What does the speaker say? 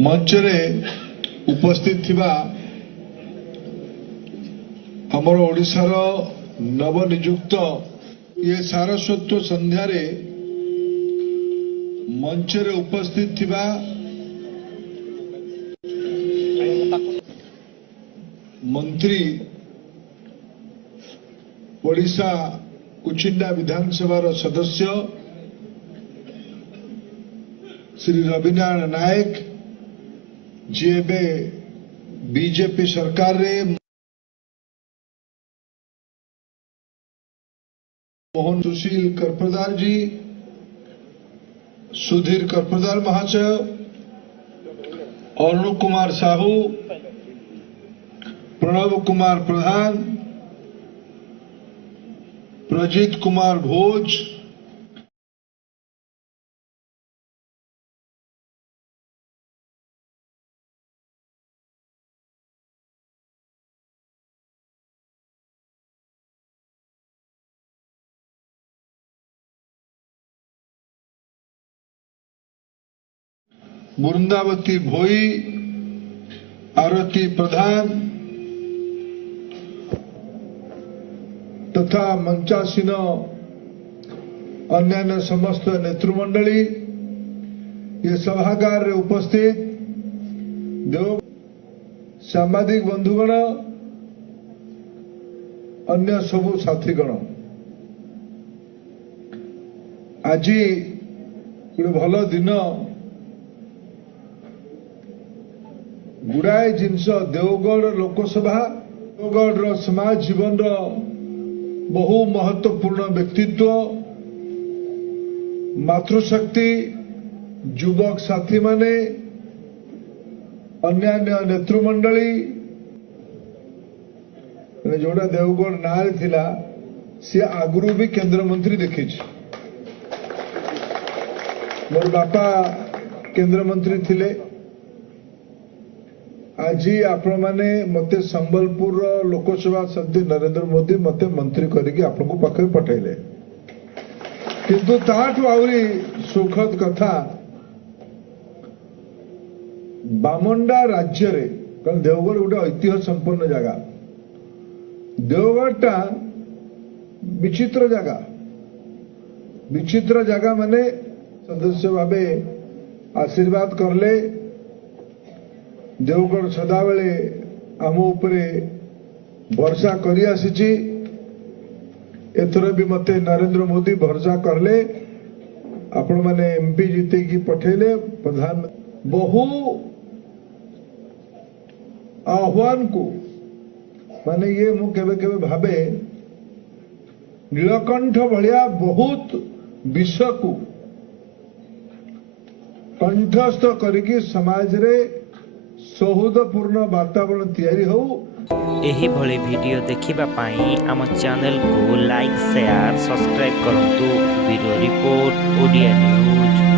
मंच रे उपस्थित थिबा हमर ओडिशार नवनियुक्त ये सारस्वत संध्यार मंच रे उपस्थित थिबा मंत्री ओडिशा कुचिंडा विधानसभा सदस्य श्री रविनारायण नायक जी बीजेपी सरकार रे मोहन सुशील करप्रदार जी, सुधीर करप्रदार महाशय, अरुण कुमार साहू, प्रणव कुमार प्रधान, प्रजीत कुमार भोज, वृंदावती भोई, आरती प्रधान तथा मंचासीन अन्य समस्त नेतृमंडली ये सभागार रे उपस्थित देव सांबादिक बंधुगण अन्य सबु साथीगण आज गोटे भल दिन गुड़ाए जिनस देवगढ़ लोकसभा देवगढ़ समाज जीवन बहु महत्वपूर्ण व्यक्तित्व मातृशक्ति युवक साथी माने अन्य नेतृमंडली जोड़ा देवगढ़ ना थिला सी आगुरी भी केंद्र मंत्री देखी मोर बापा केंद्र मंत्री थिले आज आपण मैंने मत संबलपुर लोकसभा सदस्य नरेंद्र मोदी मत मंत्री करके आपको पाखे पठेले किंतु ताठू आहरी सुखद कथा बामंडा राज्य रे कारण देवगढ़ गोटे ऐतिह्य संपन्न जगह देवगढ़ विचित्र जगह माने सदस्य भावे आशीर्वाद करले देवगढ़ सदाबले आम उपरे भरसा करी आसी एथर भी मते नरेंद्र मोदी भरसा करले आपण माने एमपी जीते की पठेले प्रधान बहु आह्वान को माने ये मु केबे केबे भाबे नीलकंठ भलिया बहुत विष को कंठस्थ करिकी समाज रे सौहार्दपूर्ण वातावरण तैयारी हो। एही भली वीडियो देखिबा पाई आम चैनल को लाइक शेयर सब्सक्राइब करंतु। Bureau report Odia news.